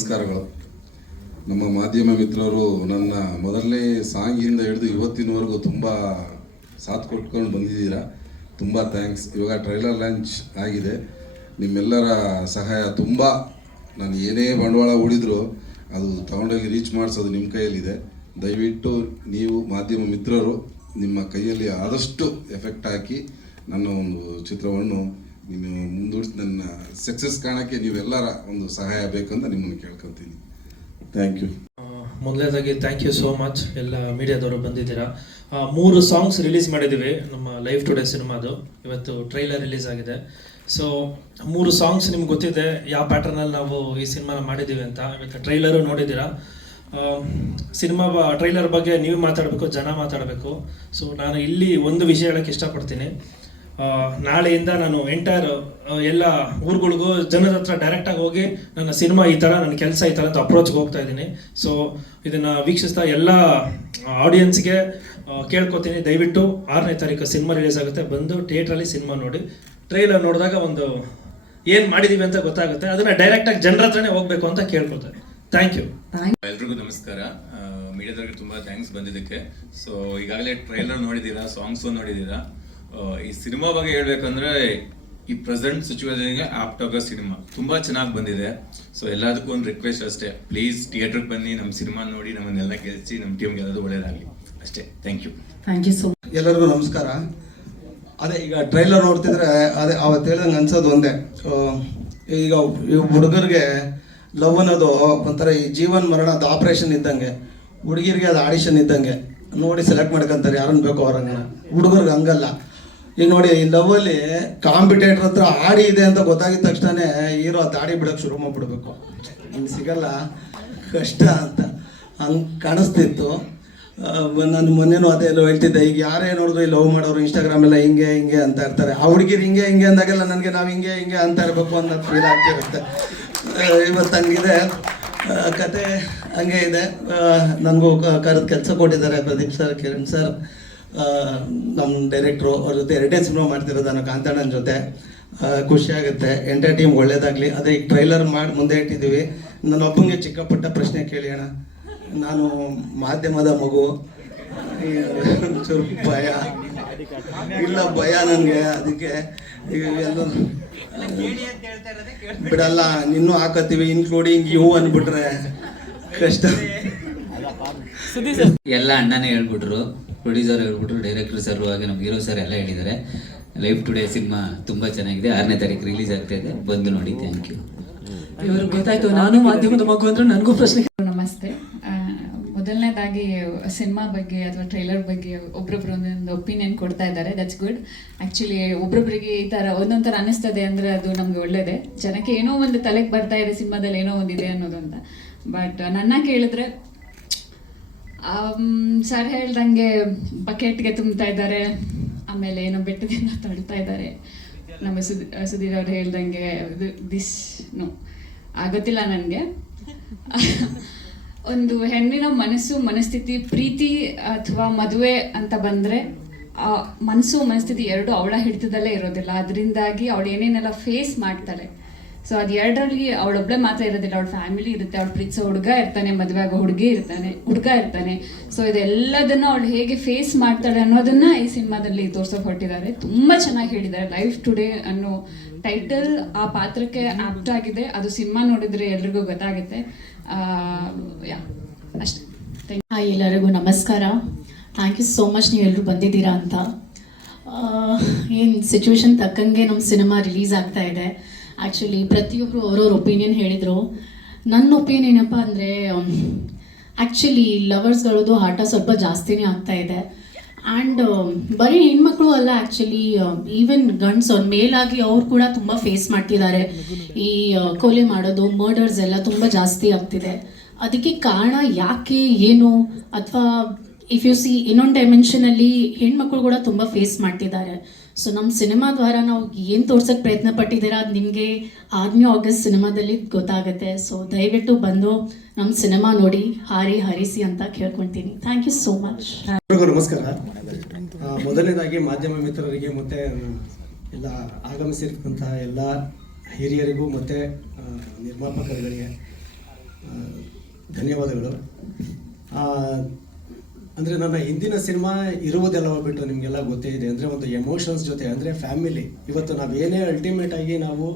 ನಮಸ್ಕಾರಗಳು. ನಮ್ಮ ಮಾಧ್ಯಮ ಮಿತ್ರರು ನನ್ನ ಮೊದಲನೇ ಸಾಂಗಿಂದ ಹಿಡಿದು ಇವತ್ತಿನವರೆಗೂ ತುಂಬ ಸಾಥ್ ಕೊಟ್ಕೊಂಡು ಬಂದಿದ್ದೀರಾ. ತುಂಬ ಥ್ಯಾಂಕ್ಸ್. ಇವಾಗ ಟ್ರೈಲರ್ ಲಾಂಚ್ ಆಗಿದೆ. ನಿಮ್ಮೆಲ್ಲರ ಸಹಾಯ ತುಂಬ. ನಾನು ಏನೇ ಬಂಡವಾಳ ಹೂಡಿದ್ರು ಅದು ತಗೊಂಡೋಗಿ ರೀಚ್ ಮಾಡಿಸೋದು ನಿಮ್ಮ ಕೈಯಲ್ಲಿದೆ. ದಯವಿಟ್ಟು ನೀವು ಮಾಧ್ಯಮ ಮಿತ್ರರು ನಿಮ್ಮ ಕೈಯಲ್ಲಿ ಆದಷ್ಟು ಎಫೆಕ್ಟ್ ಹಾಕಿ ನನ್ನ ಒಂದು ಚಿತ್ರವನ್ನು ನೀನು ಮುಂದೂಡಿಸಿ ನನ್ನ ಸಕ್ಸಸ್ ಕಾಣೋಕ್ಕೆ ನೀವೆಲ್ಲರ ಒಂದು ಸಹಾಯ ಬೇಕಂತ ನಿಮ್ಮನ್ನು ಕೇಳ್ಕೊತೀನಿ. Thank you. ಮೊದಲನೇದಾಗಿ ಥ್ಯಾಂಕ್ ಯು ಸೋ ಮಚ್. ಎಲ್ಲ ಮೀಡಿಯಾದವರು ಬಂದಿದ್ದೀರಾ. 3 ಸಾಂಗ್ಸ್ ರಿಲೀಸ್ ಮಾಡಿದ್ದೀವಿ ನಮ್ಮ ಲೈವ್ ಟುಡೇ ಸಿನಿಮಾದು. ಇವತ್ತು ಟ್ರೈಲರ್ ರಿಲೀಸ್ ಆಗಿದೆ. ಸೊ 3 ಸಾಂಗ್ಸ್ ನಿಮ್ಗೆ ಗೊತ್ತಿದೆ ಯಾವ ಪ್ಯಾಟರ್ನಲ್ಲಿ ನಾವು ಈ ಸಿನಿಮಾನ ಮಾಡಿದ್ದೀವಿ ಅಂತ. ಇವತ್ತು ಟ್ರೈಲರು ನೋಡಿದ್ದೀರಾ. ಸಿನಿಮಾ ಟ್ರೈಲರ್ ಬಗ್ಗೆ ನೀವು ಮಾತಾಡಬೇಕು, ಜನ ಮಾತಾಡಬೇಕು. ಸೊ ನಾನು ಇಲ್ಲಿ ಒಂದು ವಿಷಯ ಹೇಳೋಕ್ಕೆ ಇಷ್ಟಪಡ್ತೀನಿ. ನಾಳೆಯಿಂದ ನಾನು ಎಂಟೈರ್ ಎಲ್ಲ ಊರುಗಳಿಗೂ ಜನರ ಹತ್ರ ಡೈರೆಕ್ಟಾಗಿ ಹೋಗಿ ನನ್ನ ಸಿನಿಮಾ ಈ ಥರ, ನನ್ನ ಕೆಲಸ ಈ ಥರ ಅಂತ ಅಪ್ರೋಚ್ಗೆ ಹೋಗ್ತಾ ಇದ್ದೀನಿ. ಸೊ ಇದನ್ನು ವೀಕ್ಷಿಸ್ತಾ ಎಲ್ಲ ಆಡಿಯನ್ಸ್ಗೆ ಕೇಳ್ಕೊತೀನಿ, ದಯವಿಟ್ಟು 6ನೇ ತಾರೀಕು ಸಿನಿಮಾ ರಿಲೀಸ್ ಆಗುತ್ತೆ, ಬಂದು ಥಿಯೇಟ್ರಲ್ಲಿ ಸಿನಿಮಾ ನೋಡಿ. ಟ್ರೈಲರ್ ನೋಡಿದಾಗ ಒಂದು ಏನು ಮಾಡಿದ್ದೀವಿ ಅಂತ ಗೊತ್ತಾಗುತ್ತೆ. ಅದನ್ನು ಡೈರೆಕ್ಟಾಗಿ ಜನರ ಹತ್ರನೇ ಹೋಗಬೇಕು ಅಂತ ಕೇಳ್ಕೊತಾರೆ. Thank you. ಎಲ್ರಿಗೂ ನಮಸ್ಕಾರ. ಮೀಡಿಯಾದವ್ರಿಗೆ ತುಂಬ ಥ್ಯಾಂಕ್ಸ್ ಬಂದಿದ್ದಕ್ಕೆ. ಸೊ ಈಗಾಗಲೇ ಟ್ರೈಲರ್ ನೋಡಿದ್ದೀರಾ, ಸಾಂಗ್ಸು ನೋಡಿದ್ದೀರಾ. ಈ ಸಿನಿಮಾ ಬಗ್ಗೆ ಹೇಳ್ಬೇಕಂದ್ರೆ ಈ ಪ್ರೆಸೆಂಟ್ ಸಿಚುವೇಶನ್ಗೆ ಆಪ್ಟ್ ಆಗೋ ಸಿನಿಮಾ ತುಂಬ ಚೆನ್ನಾಗಿ ಬಂದಿದೆ. ಸೊ ಎಲ್ಲದಕ್ಕೂ ಒಂದು ರಿಕ್ವೆಸ್ಟ್ ಅಷ್ಟೇ, ಪ್ಲೀಸ್ ಥಿಯೇಟ್ರಿಗೆ ಬನ್ನಿ, ನಮ್ಮ ಸಿನಿಮಾ ನೋಡಿ, ನಮ್ಮನ್ನೆಲ್ಲ ಗೆಲ್ಲಿಸಿ, ನಮ್ಮ ಟೀಮ್ಗೆ ಎಲ್ಲದು ಒಳ್ಳೇದಾಗಲಿ ಅಷ್ಟೇ. Thank you. Thank you so much. ಎಲ್ಲರಿಗೂ ನಮಸ್ಕಾರ. ಅದೇ ಈಗ ಟ್ರೈಲರ್ ನೋಡ್ತಿದ್ರೆ ಅದೇ ಅವತ್ತು ಹೇಳ್ದಂಗೆ ಅನ್ಸೋದು ಒಂದೇ, ಈಗ ಈ ಹುಡುಗರಿಗೆ ಲವ್ ಅನ್ನೋದು ಒಂಥರ ಈ ಜೀವನ ಮರಣದ ಆಪ್ರೇಷನ್ ಇದ್ದಂಗೆ, ಹುಡುಗಿರಿಗೆ ಅದು ಆಡಿಷನ್ ಇದ್ದಂಗೆ. ನೋಡಿ ಸೆಲೆಕ್ಟ್ ಮಾಡ್ಕೊಂತಾರೆ ಯಾರನ್ನು ಬೇಕೋ ಅವ್ರಂಗೆ. ಹುಡುಗರಿಗೆ ಹಂಗಲ್ಲ. ಈಗ ನೋಡಿ, ಈ ಲವ್ವಲ್ಲಿ ಕಾಂಪಿಟೇಟರ್ ಹತ್ರ ಆಡಿ ಇದೆ ಅಂತ ಗೊತ್ತಾಗಿದ ತಕ್ಷಣ ಹೀರೋ ದಾಡಿ ಬಿಡೋಕ್ಕೆ ಶುರು ಮಾಡಿಬಿಡ್ಬೇಕು. ಹಿಂಗೆ ಸಿಗಲ್ಲ, ಕಷ್ಟ ಅಂತ ಹಂಗೆ ಕಾಣಿಸ್ತಿತ್ತು. ನಾನು ಮೊನ್ನೆನೂ ಅದೇ ಎಲ್ಲೋ ಹೇಳ್ತಿದ್ದೆ, ಈಗ ಯಾರೇ ನೋಡಿದ್ರು ಈ ಲವ್ ಮಾಡೋರು ಇನ್ಸ್ಟಾಗ್ರಾಮೆಲ್ಲ ಹಿಂಗೆ ಹಿಂಗೆ ಅಂತ ಇರ್ತಾರೆ. ಆ ಹುಡುಗಿರು ಹಿಂಗೆ ಹಿಂಗೆ ಅಂದಾಗೆಲ್ಲ ನನಗೆ ನಾವು ಹಿಂಗೆ ಹಿಂಗೆ ಅಂತ ಇರಬೇಕು ಅನ್ನೋದು ಫೀಲ್ ಆಗ್ತಿರುತ್ತೆ. ಇವತ್ತು ಹಂಗಿದೆ ಕತೆ, ಹಂಗೆ ಇದೆ. ನನಗೂ ಕರೆದು ಕೆಲಸ ಕೊಟ್ಟಿದ್ದಾರೆ ಪ್ರದೀಪ್ ಸರ್, ಕಿರಣ್ ಸರ್, ನಮ್ಮ ಡೈರೆಕ್ಟ್ರು. ಅವ್ರ ಜೊತೆ 2ನೇ ಸಿನಿಮಾ ಮಾಡ್ತಿರೋದು ನಾನು ಕಾಂತಾಣನ ಜೊತೆ. ಖುಷಿಯಾಗುತ್ತೆ. ಎಂಟರ್ ಟೀಮ್ ಒಳ್ಳೇದಾಗಲಿ. ಅದೇ ಈಗ ಟ್ರೈಲರ್ ಮಾಡಿ ಮುಂದೆ ಇಟ್ಟಿದ್ದೀವಿ. ನನ್ನ ಒಬ್ಬಂಗೆ ಚಿಕ್ಕ ಪುಟ್ಟ ಪ್ರಶ್ನೆ ಕೇಳಿ ಅಣ್ಣ. ನಾನು ಮಾಧ್ಯಮದ ಮಗು, ಚೂರು ಭಯ ಇಲ್ಲ, ಭಯ ನನಗೆ. ಅದಕ್ಕೆ ಎಲ್ಲ ಬಿಡಲ್ಲ, ನಿನ್ನೂ ಹಾಕತ್ತೀವಿ, ಇನ್ಕ್ಲೂಡಿಂಗ್ ಯು ಅಂದ್ಬಿಟ್ರೆ ಕಷ್ಟ. ಎಲ್ಲ ಅಣ್ಣನೇ ಹೇಳ್ಬಿಟ್ರು, ಪ್ರೊಡ್ಯೂಸರ್ ಹೇಳ್ಬಿಟ್ರು, ಡೈರೆಕ್ಟರ್ ಸರ್ ಹಾಗೆ ನಮ್ಮ ಹೀರೋ ಸರ್ ಎಲ್ಲ ಹೇಳಿದ್ದಾರೆ. ಲೈವ್ ಟುಡೇ ಸಿನಿಮಾ ತುಂಬ ಚೆನ್ನಾಗಿದೆ. 6ನೇ ತಾರೀಕು ರಿಲೀಸ್ ಆಗ್ತಾ ಇದೆ, ಬಂದು ನೋಡಿ. Thank you. ಇವ್ರಿಗೆ ಗೊತ್ತಾಯ್ತು ನಾನು ಮಾಧ್ಯಮದ ಮಗು ಅಂದ್ರೆ ನನಗೂ ಪ್ರಶ್ನೆ. ನಮಸ್ತೆ. ಮೊದಲನೇದಾಗಿ ಸಿನಿಮಾ ಬಗ್ಗೆ ಅಥವಾ ಟ್ರೈಲರ್ ಬಗ್ಗೆ ಒಬ್ರೊಬ್ರು ಒಂದೊಂದು ಒಪಿನಿಯನ್ ಕೊಡ್ತಾ ಇದ್ದಾರೆ. That's good. ಆ್ಯಕ್ಚುಲಿ ಒಬ್ರೊಬ್ರಿಗೆ ಈ ಥರ ಒಂದೊಂದು ಥರ ಅನ್ನಿಸ್ತದೆ ಅಂದರೆ ಅದು ನಮಗೆ ಒಳ್ಳೇದೇ. ಜನಕ್ಕೆ ಏನೋ ಒಂದು ತಲೆಗೆ ಬರ್ತಾ ಇದೆ ಸಿನಿಮಾದಲ್ಲಿ ಏನೋ ಒಂದಿದೆ ಅನ್ನೋದು ಅಂತ. ಬಟ್ ನನ್ನ ಕೇಳಿದ್ರೆ ಸರ್ ಹೇಳ್ದಂಗೆ ಬಕೆಟ್ಗೆ ತುಂಬ್ತಾ ಇದ್ದಾರೆ, ಆಮೇಲೆ ಏನೋ ಬೆಟ್ಟದಿಂದ ತಳ್ತಾ ಇದ್ದಾರೆ. ನಮ್ಮ ಸುಧೀರ್ ಅವ್ರು ಹೇಳ್ದಂಗೆ ನೋ ಆಗೋತ್ತಿಲ್ಲ ನನಗೆ. ಒಂದು ಹೆಣ್ಣಿನ ಮನಸ್ಥಿತಿ, ಪ್ರೀತಿ ಅಥವಾ ಮದುವೆ ಅಂತ ಬಂದರೆ ಮನಸ್ಥಿತಿ ಎರಡು ಅವಳ ಹಿಡಿತದಲ್ಲೇ ಇರೋದಿಲ್ಲ. ಅದರಿಂದಾಗಿ ಅವಳು ಏನೇನೆಲ್ಲ ಫೇಸ್ ಮಾಡ್ತಾಳೆ. ಸೊ ಅದು ಎರಡರಲ್ಲಿ ಅವಳೊಬ್ಬಳೆ ಮಾತ್ರ ಇರೋದಿಲ್ಲ, ಅವಳ ಫ್ಯಾಮಿಲಿ ಇರುತ್ತೆ, ಅವಳು ಪ್ರೀತಿಸೋ ಹುಡುಗ ಇರ್ತಾನೆ, ಮದುವೆ ಆಗೋ ಹುಡುಗ ಇರ್ತಾನೆ. ಸೊ ಇದೆಲ್ಲದನ್ನು ಅವಳು ಹೇಗೆ ಫೇಸ್ ಮಾಡ್ತಾಳೆ ಅನ್ನೋದನ್ನ ಈ ಸಿನಿಮಾದಲ್ಲಿ ತೋರ್ಸೋಕೆ ಹೊರಟಿದ್ದಾರೆ. ತುಂಬ ಚೆನ್ನಾಗಿ ಹೇಳಿದ್ದಾರೆ. ಲೈಫ್ ಟುಡೇ ಅನ್ನೋ ಟೈಟಲ್ ಆ ಪಾತ್ರಕ್ಕೆ ಆಪ್ಟ್ ಆಗಿದೆ. ಅದು ಸಿನಿಮಾ ನೋಡಿದ್ರೆ ಎಲ್ರಿಗೂ ಗೊತ್ತಾಗುತ್ತೆ. ಅಷ್ಟೇ. ಹಾಯ್, ಎಲ್ಲರಿಗೂ ನಮಸ್ಕಾರ. ಥ್ಯಾಂಕ್ ಯು ಸೋ ಮಚ್ ನೀವು ಎಲ್ಲರೂ ಬಂದಿದ್ದೀರಾ ಅಂತ. ಏನು ಸಿಚುವೇಶನ್ ತಕ್ಕಂಗೆ ನಮ್ಮ ಸಿನಿಮಾ ರಿಲೀಸ್ ಆಗ್ತಾ ಇದೆ. ಆ್ಯಕ್ಚುಲಿ ಪ್ರತಿಯೊಬ್ಬರು ಅವ್ರವ್ರ ಒಪಿನಿಯನ್ ಹೇಳಿದರು. ನನ್ನ ಒಪಿನಿಯನ್ ಏನಪ್ಪ ಅಂದರೆ, ಆ್ಯಕ್ಚುಲಿ ಲವರ್ಸ್ಗಳದ್ದು ಆಟ ಸ್ವಲ್ಪ ಜಾಸ್ತಿನೇ ಆಗ್ತಾ ಇದೆ. ಆ್ಯಂಡ್ ಬರೀ ಹೆಣ್ಮಕ್ಳು ಅಲ್ಲ, ಆ್ಯಕ್ಚುಲಿ ಈವನ್ ಗಂಡ್ಸ್ ಮೇಲಾಗಿ ಅವ್ರು ಕೂಡ ತುಂಬ ಫೇಸ್ ಮಾಡ್ತಿದ್ದಾರೆ. ಈ ಕೊಲೆ ಮಾಡೋದು, ಮರ್ಡರ್ಸ್ ಎಲ್ಲ ತುಂಬ ಜಾಸ್ತಿ ಆಗ್ತಿದೆ. ಅದಕ್ಕೆ ಕಾರಣ ಯಾಕೆ, ಏನು, ಅಥವಾ ಇಫ್ ಯು ಸಿ ಇನ್ನೊಂದು ಡೈಮೆನ್ಷನಲ್ಲಿ ಹೆಣ್ಮಕ್ಳು ಕೂಡ ತುಂಬ ಫೇಸ್ ಮಾಡ್ತಿದ್ದಾರೆ. ಸೊ ನಮ್ಮ ಸಿನಿಮಾ ದ್ವಾರ ನಾವು ಏನು ತೋರ್ಸೋಕ್ಕೆ ಪ್ರಯತ್ನ ಪಟ್ಟಿದ್ದೀರಾ ಅದು ನಿಮಗೆ 8ನೇ ಆಗಸ್ಟ್ ಸಿನಿಮಾದಲ್ಲಿ ಗೊತ್ತಾಗುತ್ತೆ. ಸೊ ದಯವಿಟ್ಟು ಬಂದು ನಮ್ಮ ಸಿನಿಮಾ ನೋಡಿ, ಹರಿಸಿ ಅಂತ ಕೇಳ್ಕೊಳ್ತೀನಿ. Thank you so much. ನಮಸ್ಕಾರ. ಮೊದಲನೇದಾಗಿ ಮಾಧ್ಯಮ ಮಿತ್ರರಿಗೆ ಮತ್ತು ಎಲ್ಲ ಆಗಮಿಸಿರ್ತಕ್ಕಂತಹ ಎಲ್ಲ ಹಿರಿಯರಿಗೂ ಮತ್ತು ನಿರ್ಮಾಪಕರುಗಳಿಗೆ ಧನ್ಯವಾದಗಳು. ಅಂದರೆ ನನ್ನ ಹಿಂದಿನ ಸಿನಿಮಾ ಇರುವುದೆಲ್ಲವ ಬಿಟ್ಟು ನಿಮಗೆಲ್ಲ ಗೊತ್ತೇ ಇದೆ. ಅಂದರೆ ಒಂದು ಎಮೋಷನ್ಸ್ ಜೊತೆ, ಅಂದರೆ ಫ್ಯಾಮಿಲಿ. ಇವತ್ತು ನಾವೇನೇ ಅಲ್ಟಿಮೇಟ್ ಆಗಿ ನಾವು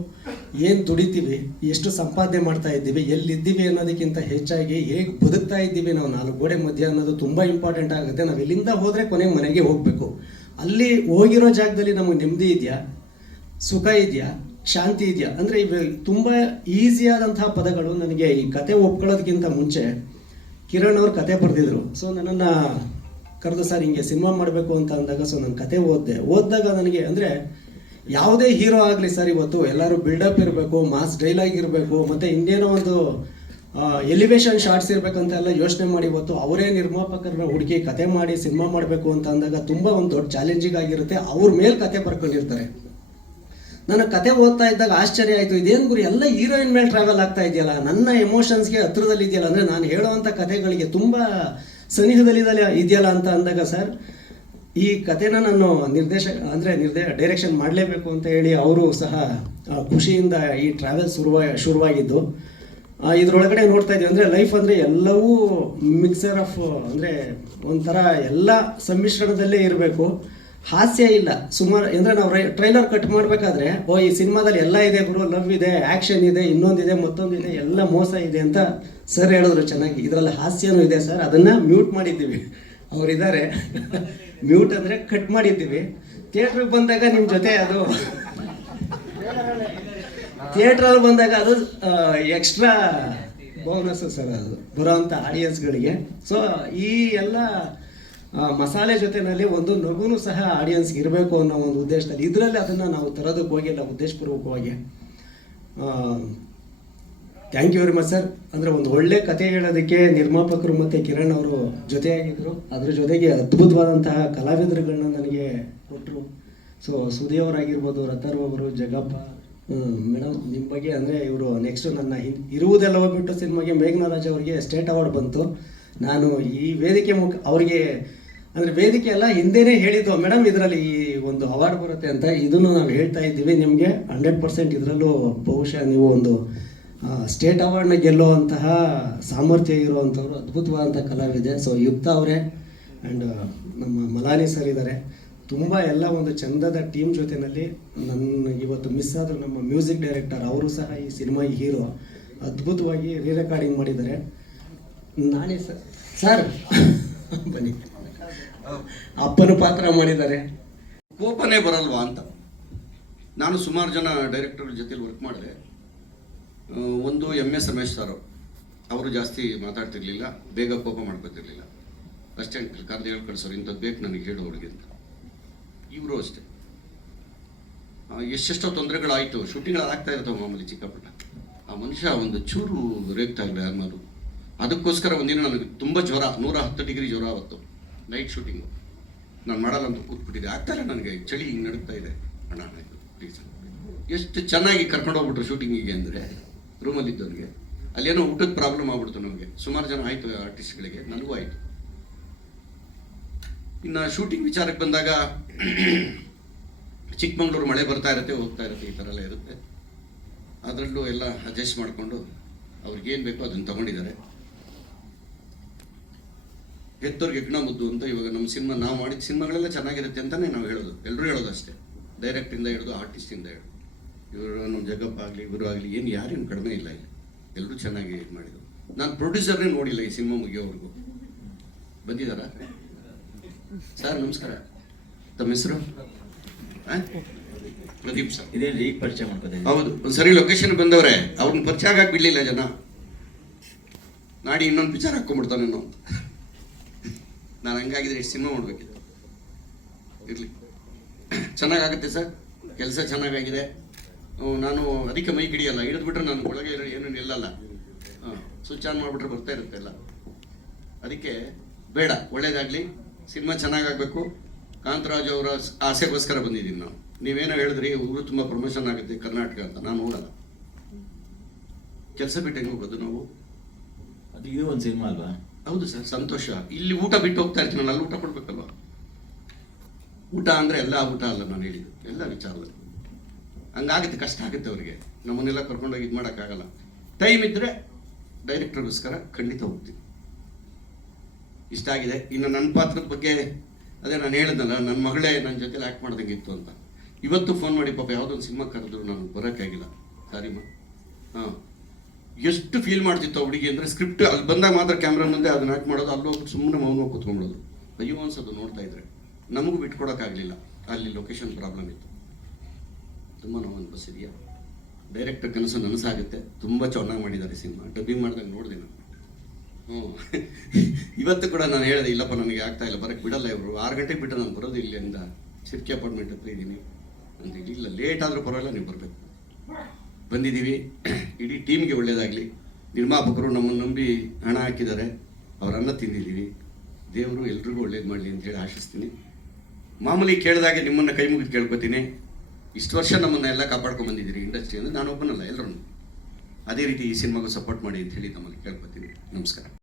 ಏನು ದುಡಿತೀವಿ, ಎಷ್ಟು ಸಂಪಾದನೆ ಮಾಡ್ತಾ ಇದ್ದೀವಿ, ಎಲ್ಲಿದ್ದೀವಿ ಅನ್ನೋದಕ್ಕಿಂತ ಹೆಚ್ಚಾಗಿ ಹೇಗೆ ಬದುಕ್ತಾ ಇದ್ದೀವಿ ನಾವು ನಾಲ್ಕು ಗೋಡೆ ಮಧ್ಯೆ ಅನ್ನೋದು ತುಂಬ ಇಂಪಾರ್ಟೆಂಟ್ ಆಗುತ್ತೆ. ನಾವು ಇಲ್ಲಿಂದ ಹೋದರೆ ಕೊನೆಗೆ ಮನೆಗೆ ಹೋಗಬೇಕು. ಅಲ್ಲಿ ಹೋಗಿರೋ ಜಾಗದಲ್ಲಿ ನಮಗೆ ನೆಮ್ಮದಿ ಇದೆಯಾ, ಸುಖ ಇದೆಯಾ, ಶಾಂತಿ ಇದೆಯಾ? ಅಂದರೆ ಇವು ತುಂಬ ಈಸಿಯಾದಂತಹ ಪದಗಳು. ನನಗೆ ಈ ಕತೆ ಒಪ್ಕೊಳ್ಳೋದಕ್ಕಿಂತ ಮುಂಚೆ ಕಿರಣ್ ಅವ್ರು ಕತೆ ಬರೆದಿದ್ರು. ಸೊ ನನ್ನನ್ನು ಕರೆದು ಸರ್ ಹಿಂಗೆ ಸಿನಿಮಾ ಮಾಡಬೇಕು ಅಂತ ಅಂದಾಗ, ಸೊ ನಾನು ಕತೆ ಓದಿದಾಗ ನನಗೆ ಅಂದರೆ ಯಾವುದೇ ಹೀರೋ ಆಗಲಿ ಸರ್, ಇವತ್ತು ಎಲ್ಲರೂ ಬಿಲ್ಡಪ್ ಇರಬೇಕು, ಮಾಸ್ ಡೈಲಾಗ್ ಇರಬೇಕು, ಮತ್ತು ಇನ್ನೇನೋ ಒಂದು ಎಲಿವೇಶನ್ ಶಾರ್ಟ್ಸ್ ಇರಬೇಕಂತ ಎಲ್ಲ ಯೋಚನೆ ಮಾಡಿ ಇವತ್ತು ಅವರೇ ನಿರ್ಮಾಪಕರನ್ನ ಹುಡುಕಿ ಕತೆ ಮಾಡಿ ಸಿನಿಮಾ ಮಾಡಬೇಕು ಅಂತ ಅಂದಾಗ ತುಂಬ ಒಂದು ದೊಡ್ಡ ಚಾಲೆಂಜಿಂಗ್ ಆಗಿರುತ್ತೆ. ಅವ್ರ ಮೇಲೆ ಕತೆ ಬರ್ಕೊಂಡಿರ್ತಾರೆ. ನನ್ನ ಕತೆ ಓದ್ತಾ ಇದ್ದಾಗ ಆಶ್ಚರ್ಯ ಆಯಿತು, ಇದೇನು ಗುರು ಎಲ್ಲ ಹೀರೋಯಿನ್ ಮೇಲೆ ಟ್ರಾವೆಲ್ ಆಗ್ತಾ ಇದೆಯಲ್ಲ, ನನ್ನ ಎಮೋಷನ್ಸ್ಗೆ ಹತ್ರದಲ್ಲಿ ಇದೆಯಲ್ಲ, ಅಂದರೆ ನಾನು ಹೇಳುವಂಥ ಕತೆಗಳಿಗೆ ತುಂಬ ಸನಿಹದಲ್ಲಿ ಇದೆಯಲ್ಲ ಅಂತ ಅಂದಾಗ ಸರ್, ಈ ಕತೆನ ನಾನು ಡೈರೆಕ್ಷನ್ ಮಾಡಲೇಬೇಕು ಅಂತ ಹೇಳಿ ಅವರು ಸಹ ಖುಷಿಯಿಂದ ಈ ಟ್ರಾವೆಲ್ ಶುರುವಾಗಿದ್ದು. ಇದರೊಳಗಡೆ ನೋಡ್ತಾ ಇದ್ದೀವಿ ಅಂದರೆ ಲೈಫ್ ಅಂದರೆ ಎಲ್ಲವೂ ಮಿಕ್ಸರ್ ಆಫ್, ಅಂದರೆ ಒಂಥರ ಎಲ್ಲ ಸಮ್ಮಿಶ್ರಣದಲ್ಲೇ ಇರಬೇಕು. ಹಾಸ್ಯ ಇಲ್ಲ ಸುಮಾರು. ಅಂದರೆ ನಾವು ಟ್ರೈಲರ್ ಕಟ್ ಮಾಡಬೇಕಾದ್ರೆ ಈ ಸಿನಿಮಾದಲ್ಲಿ ಎಲ್ಲ ಇದೆ ಗುರು, ಲವ್ ಇದೆ, ಆ್ಯಕ್ಷನ್ ಇದೆ, ಇನ್ನೊಂದಿದೆ, ಮತ್ತೊಂದಿದೆ, ಎಲ್ಲ ಮೋಸ ಇದೆ ಅಂತ ಸರ್ ಹೇಳಿದ್ರು ಚೆನ್ನಾಗಿ. ಇದರಲ್ಲಿ ಹಾಸ್ಯನೂ ಇದೆ ಸರ್, ಅದನ್ನು ಮ್ಯೂಟ್ ಮಾಡಿದ್ದೀವಿ. ಅವರಿದ್ದಾರೆ ಮ್ಯೂಟ್ ಅಂದರೆ ಕಟ್ ಮಾಡಿದ್ದೀವಿ. ಥಿಯೇಟ್ರಿಗೆ ಬಂದಾಗ ನಿಮ್ಮ ಜೊತೆ ಅದು ಥಿಯೇಟ್ರಲ್ಲಿ ಬಂದಾಗ ಅದು ಎಕ್ಸ್ಟ್ರಾ ಬೋನಸ್ ಸರ್, ಅದು ಬರೋವಂಥ ಆಡಿಯನ್ಸ್ಗಳಿಗೆ. ಸೊ ಈ ಎಲ್ಲ ಮಸಾಲೆ ಜೊತೆಯಲ್ಲಿ ಒಂದು ನಗುನು ಸಹ ಆಡಿಯನ್ಸ್ಗೆ ಇರಬೇಕು ಅನ್ನೋ ಒಂದು ಉದ್ದೇಶದಲ್ಲಿ ಇದರಲ್ಲಿ ಅದನ್ನು ನಾವು ತರೋದಕ್ಕೆ ಹೋಗಿಲ್ಲ ಉದ್ದೇಶಪೂರ್ವಕವಾಗಿ. Thank you very much sir. ಅಂದರೆ ಒಂದು ಒಳ್ಳೆ ಕತೆ ಹೇಳೋದಕ್ಕೆ ನಿರ್ಮಾಪಕರು ಮತ್ತು ಕಿರಣ್ ಅವರು ಜೊತೆಯಾಗಿದ್ದರು. ಅದ್ರ ಜೊತೆಗೆ ಅದ್ಭುತವಾದಂತಹ ಕಲಾವಿದರುಗಳನ್ನ ನನಗೆ ಕೊಟ್ಟರು. ಸೊ ಸುದಿಯವರಾಗಿರ್ಬೋದು, ರತರ್ ಅವರು, ಜಗಪ್ಪ ಮೇಡಮ್, ನಿಮ್ಮ ಬಗ್ಗೆ ಅಂದರೆ ಇವರು ನೆಕ್ಸ್ಟು ನನ್ನ ಇರುವುದೆಲ್ಲವ ಬಿಟ್ಟು ಸಿನಿಮಾಗೆ ಮೇಘನಾರಾಜ್ ಅವರಿಗೆ ಸ್ಟೇಟ್ ಅವಾರ್ಡ್ ಬಂತು. ನಾನು ಈ ವೇದಿಕೆ ಅವರಿಗೆ ಅಂದರೆ ವೇದಿಕೆ ಎಲ್ಲ ಹಿಂದೆನೇ ಹೇಳಿದ್ದು, ಮೇಡಮ್ ಇದರಲ್ಲಿ ಈ ಒಂದು ಅವಾರ್ಡ್ ಬರುತ್ತೆ ಅಂತ. ಇದನ್ನು ನಾವು ಹೇಳ್ತಾ ಇದ್ದೀವಿ ನಿಮಗೆ 100% ಇದರಲ್ಲೂ ಬಹುಶಃ ನೀವು ಒಂದು ಸ್ಟೇಟ್ ಅವಾರ್ಡ್ನ ಗೆಲ್ಲುವಂತಹ ಸಾಮರ್ಥ್ಯ ಇರುವಂಥವ್ರು, ಅದ್ಭುತವಾದಂಥ ಕಲಾವಿದೆ. ಸೊ ಯುಕ್ತ ಅವರೇ ಆ್ಯಂಡ್ ನಮ್ಮ ಮಲಾನಿ ಸರ್ ಇದ್ದಾರೆ. ತುಂಬ ಎಲ್ಲ ಒಂದು ಚಂದದ ಟೀಮ್ ಜೊತೆಯಲ್ಲಿ ನನ್ನ ಇವತ್ತು ಮಿಸ್ ಆದರೂ ನಮ್ಮ ಮ್ಯೂಸಿಕ್ ಡೈರೆಕ್ಟರ್ ಅವರು ಸಹ ಈ ಸಿನಿಮಾ ಹೀರೋ ಅದ್ಭುತವಾಗಿ ರೆಕಾರ್ಡಿಂಗ್ ಮಾಡಿದ್ದಾರೆ. ನಾಳೆ ಸರ್ ಬನ್ನಿ, ಅಪ್ಪನ ಪಾತ್ರ ಮಾಡಿದ್ದಾರೆ. ಕೋಪನೇ ಬರಲ್ವಾ ಅಂತ. ನಾನು ಸುಮಾರು ಜನ ಡೈರೆಕ್ಟರ್ಗಳ ಜೊತೆಲಿ ವರ್ಕ್ ಮಾಡಿದೆ. ಒಂದು MS ರಮೇಶ್ ಸರ್, ಅವರು ಜಾಸ್ತಿ ಮಾತಾಡ್ತಿರ್ಲಿಲ್ಲ, ಬೇಗ ಕೋಪ ಮಾಡ್ಕೊತಿರ್ಲಿಲ್ಲ. ಅಸ್ಟೆಂಟ್ ಕರೆದು ಹೇಳಿ ಕಳ್ಸೋರು, ಇಂಥದ್ದು ಬೇಕು ನನಗೆ ಹೇಳು ಹುಡುಗಿ ಅಂತ. ಇವರು ಅಷ್ಟೇ, ಎಷ್ಟೆಷ್ಟೋ ತೊಂದರೆಗಳಾಯಿತು, ಶೂಟಿಂಗ್ಗಳು ಆಗ್ತಾ ಇರ್ತವೆ ಮಾಮೂಲಿ ಚಿಕ್ಕಪುಟ್ಟ. ಆ ಮನುಷ್ಯ ಒಂದು ಚೂರು ರೇಗ್ತಾ ಇಲ್ಲ ಯಾರು. ಅದಕ್ಕೋಸ್ಕರ ಒಂದಿನ ನನಗೆ ತುಂಬ ಜ್ವರ, 110 ಡಿಗ್ರಿ ಜ್ವರ ಅವತ್ತು ನೈಟ್ ಶೂಟಿಂಗು. ನಾನು ಮಾಡಲ್ಲ ಅಂತ ಕೂತ್ಬಿಟ್ಟಿದ್ದೆ, ಆಗ್ತಾಯಿಲ್ಲ ನನಗೆ, ಚಳಿ ಹಿಂಗೆ ನಡುತ್ತಾ ಇದೆ. ಅಣ್ಣ ಪ್ಲೀಸ್, ಎಷ್ಟು ಚೆನ್ನಾಗಿ ಕರ್ಕೊಂಡು ಹೋಗ್ಬಿಟ್ರು ಶೂಟಿಂಗಿಗೆ ಅಂದರೆ ರೂಮಲ್ಲಿದ್ದವ್ರಿಗೆ. ಅಲ್ಲೇನೋ ಊಟದ ಪ್ರಾಬ್ಲಮ್ ಆಗ್ಬಿಡ್ತು ನಮಗೆ, ಸುಮಾರು ಜನ ಆಯಿತು ಆರ್ಟಿಸ್ಟ್ಗಳಿಗೆ, ನನಗೂ ಆಯಿತು. ಇನ್ನು ಶೂಟಿಂಗ್ ವಿಚಾರಕ್ಕೆ ಬಂದಾಗ ಚಿಕ್ಕಮಂಗ್ಳೂರು ಮಳೆ ಬರ್ತಾ ಇರುತ್ತೆ, ಹೋಗ್ತಾ ಇರುತ್ತೆ, ಈ ಥರ ಎಲ್ಲ ಇರುತ್ತೆ. ಅದರಲ್ಲೂ ಎಲ್ಲ ಅಡ್ಜಸ್ಟ್ ಮಾಡಿಕೊಂಡು ಅವ್ರಿಗೇನು ಬೇಕೋ ಅದನ್ನು ತಗೊಂಡಿದ್ದಾರೆ. ಹೆತ್ತೋರ್ಗೆ ಯಜ್ಞ ಮುದ್ದು ಅಂತ ಇವಾಗ ನಮ್ಮ ಸಿನಿಮಾ, ನಾವು ಮಾಡಿದ ಸಿನಿಮಾಗಳೆಲ್ಲ ಚೆನ್ನಾಗಿರುತ್ತೆ ಅಂತಲೇ ನಾವು ಹೇಳೋದು, ಎಲ್ಲರೂ ಹೇಳೋದು ಅಷ್ಟೇ. ಡೈರೆಕ್ಟಿಂದ ಹಿಡಿದು ಆರ್ಟಿಸ್ಟಿಂದ ಹಿಡಿದು ಇವರು ನಮ್ಮ ಜಗಪ್ಪ ಆಗಲಿ ಇವರು ಆಗಲಿ ಏನು ಯಾರೇನು ಕಡಿಮೆ ಇಲ್ಲ, ಇಲ್ಲಿ ಎಲ್ಲರೂ ಚೆನ್ನಾಗಿ ಇದು ಮಾಡಿದರು. ನಾನು ಪ್ರೊಡ್ಯೂಸರ್ನೇ ನೋಡಿಲ್ಲ ಈ ಸಿನಿಮಾ ಮುಗಿಯೋವರೆಗೂ. ಬಂದಿದ್ದಾರಾ ಸರ್? ನಮಸ್ಕಾರ. ತಮ್ಮ ಹೆಸರು? ಪ್ರದೀಪ್ ಸರ್. ಇದೇ ಈಗ ಪರಿಚಯ ಮಾಡ್ಕೋದೆ. ಹೌದು, ಒಂದು ಸರಿ ಲೊಕೇಶನ್ ಬಂದವ್ರೆ, ಅವ್ರನ್ನ ಪರಿಚಯ ಆಗಕ್ಕೆ ಬಿಡಲಿಲ್ಲ ಜನ. ನಾಡಿ ಇನ್ನೊಂದು ಪಿಕ್ಚರ್ ಹಾಕ್ಕೊಂಡ್ಬಿಡ್ತಾನೇನೋ ಅಂತ. ನಾನು ಹಂಗಾಗಿದ್ರೆ ಎಷ್ಟು ಸಿನಿಮಾ ಮಾಡಬೇಕಿದೆ. ಇರಲಿ, ಚೆನ್ನಾಗಾಗುತ್ತೆ ಸರ್, ಕೆಲಸ ಚೆನ್ನಾಗಾಗಿದೆ. ನಾನು ಅದಕ್ಕೆ ಮೈಕ್ ಹಿಡಿಯಲ್ಲ, ಹಿಡಿದ್ಬಿಟ್ರೆ ನಾನು ಒಳಗೆ ಏನು ನಿಲ್ಲಲ್ಲ. ಸ್ವಿಚ್ ಆನ್ ಮಾಡಿಬಿಟ್ರೆ ಬರ್ತಾ ಇರುತ್ತೆ ಎಲ್ಲ. ಅದಕ್ಕೆ ಬೇಡ, ಒಳ್ಳೇದಾಗಲಿ, ಸಿನಿಮಾ ಚೆನ್ನಾಗಾಗಬೇಕು. ಕಾಂತರಾಜ್ ಅವರ ಆಸೆಗೋಸ್ಕರ ಬಂದಿದ್ದೀನಿ ನಾವು. ನೀವೇನೋ ಹೇಳಿದ್ರಿ ಊರು ತುಂಬ ಪ್ರಮೋಷನ್ ಆಗುತ್ತೆ ಕರ್ನಾಟಕ ಅಂತ, ನಾನು ಹೋಗಲ್ಲ. ಕೆಲಸ ಬಿಟ್ಟು ಹೆಂಗೆ ಹೋಗೋದು ನಾವು? ಅದು ಇದು ಒಂದು ಸಿನಿಮಾ ಅಲ್ವಾ? ಹೌದು ಸರ್, ಸಂತೋಷ. ಇಲ್ಲಿ ಊಟ ಬಿಟ್ಟು ಹೋಗ್ತಾ ಇರ್ತೀನಿ, ನಾನು ಅಲ್ಲಿ ಊಟ ಕೊಡ್ಬೇಕಲ್ವ. ಊಟ ಅಂದರೆ ಎಲ್ಲ ಊಟ ಅಲ್ಲ ನಾನು ಹೇಳಿದ್ದು, ಎಲ್ಲ ವಿಚಾರದಲ್ಲಿ ಹಂಗಾಗುತ್ತೆ, ಕಷ್ಟ ಆಗುತ್ತೆ ಅವರಿಗೆ. ನಮ್ಮನ್ನೆಲ್ಲ ಕರ್ಕೊಂಡೋಗಿ ಇದು ಮಾಡೋಕ್ಕಾಗಲ್ಲ. ಟೈಮ್ ಇದ್ದರೆ ಡೈರೆಕ್ಟರ್ಗೋಸ್ಕರ ಖಂಡಿತ ಹೋಗ್ತೀನಿ. ಇಷ್ಟ ಆಗಿದೆ. ಇನ್ನು ನನ್ನ ಪಾತ್ರದ ಬಗ್ಗೆ ಅದೇ ನಾನು ಹೇಳಿದ್ನಲ್ಲ, ನನ್ನ ಮಗಳೇ ನನ್ನ ಜೊತೆಲಿ ಆ್ಯಕ್ಟ್ ಮಾಡ್ದಂಗಿತ್ತು ಅಂತ. ಇವತ್ತು ಫೋನ್ ಮಾಡಿ ಪಾಪ ಯಾವುದೊಂದು ಸಿನಿಮಾ ಕರೆದ್ರು ನಾನು ಬರೋಕ್ಕಾಗಿಲ್ಲ, ಸಾರಿಮ್ಮ. ಹಾಂ, ಎಷ್ಟು ಫೀಲ್ ಮಾಡ್ತಿತ್ತು ಹುಡುಗಿ ಅಂದರೆ, ಸ್ಕ್ರಿಪ್ಟ್ ಅಲ್ಲಿ ಬಂದಾಗ ಮಾತ್ರ ಕ್ಯಾಮ್ರಾ ಮುಂದೆ ಅದನ್ನ ಆ್ಯಕ್ಟ್ ಮಾಡೋದು, ಅಲ್ಲಿ ಹೋಗ್ಬಿಟ್ಟು ಸುಮ್ಮನೆ ಮೌನ ಕೂತ್ಕೊಂಡ್ಬಿಡೋದು. ಅಯ್ಯೋ ಅನ್ಸೋದು ನೋಡ್ತಾ ಇದ್ರೆ. ನಮಗೂ ಬಿಟ್ಕೊಡೋಕ್ಕಾಗಲಿಲ್ಲ, ಅಲ್ಲಿ ಲೊಕೇಶನ್ ಪ್ರಾಬ್ಲಮ್ ಇತ್ತು. ತುಂಬ ನೋವು ಅನ್ಬಸಿದೆಯಾ. ಡೈರೆಕ್ಟರ್ ಕನಸು ನನಸಾಗುತ್ತೆ. ತುಂಬ ಚೆನ್ನಾಗಿ ಮಾಡಿದ್ದಾರೆ ಸಿನಿಮಾ. ಡಬ್ಬಿಂಗ್ ಮಾಡಿದಾಗ ನೋಡಿದೆ ನಾನು. ಇವತ್ತು ಕೂಡ ನಾನು ಹೇಳಿದೆ, ಇಲ್ಲಪ್ಪ ನನಗೆ ಆಗ್ತಾ ಇಲ್ಲ, ಬರೋಕ್ಕೆ ಬಿಡಲ್ಲ ಇವರು. 6 ಗಂಟೆಗೆ ಬಿಟ್ಟು ನಾನು ಬರೋದು ಇಲ್ಲಿಂದ ಶಿರ್ಕೆ ಅಪಾರ್ಟ್ಮೆಂಟ್ ಹತ್ರ ಇದ್ದೀನಿ ಅಂತ ಹೇಳಿ. ಇಲ್ಲ, ಲೇಟ್ ಆದರೂ ಪರವಾಗಿಲ್ಲ, ನೀವು ಬರಬೇಕು. ಬಂದಿದ್ದೀವಿ. ಇಡೀ ಟೀಮ್ಗೆ ಒಳ್ಳೆಯದಾಗಲಿ. ನಿರ್ಮಾಪಕರು ನಮ್ಮನ್ನು ನಂಬಿ ಹಣ ಹಾಕಿದ್ದಾರೆ, ಅವರನ್ನ ತಿಂದಿದ್ದೀವಿ. ದೇವರು ಎಲ್ರಿಗೂ ಒಳ್ಳೇದು ಮಾಡಲಿ ಅಂತ ಹೇಳಿ ಆಶಿಸ್ತೀನಿ. ಮಾಮೂಲಿ ಕೇಳಿದಾಗೆ ನಿಮ್ಮನ್ನು ಕೈ ಮುಗಿದು ಕೇಳ್ಕೊತೀನಿ, ಇಷ್ಟು ವರ್ಷ ನಮ್ಮನ್ನು ಎಲ್ಲ ಕಾಪಾಡ್ಕೊಂಡು ಬಂದಿದ್ದೀರಿ ಇಂಡಸ್ಟ್ರಿ ಅಂದರೆ, ನಾನು ಒಬ್ಬನಲ್ಲ, ಎಲ್ಲರೂ ಅದೇ ರೀತಿ ಈ ಸಿನಿಮಾಗೂ ಸಪೋರ್ಟ್ ಮಾಡಿ ಅಂತ ಹೇಳಿ ನಮ್ಮಲ್ಲಿ ಕೇಳ್ಕೊತೀನಿ. ನಮಸ್ಕಾರ.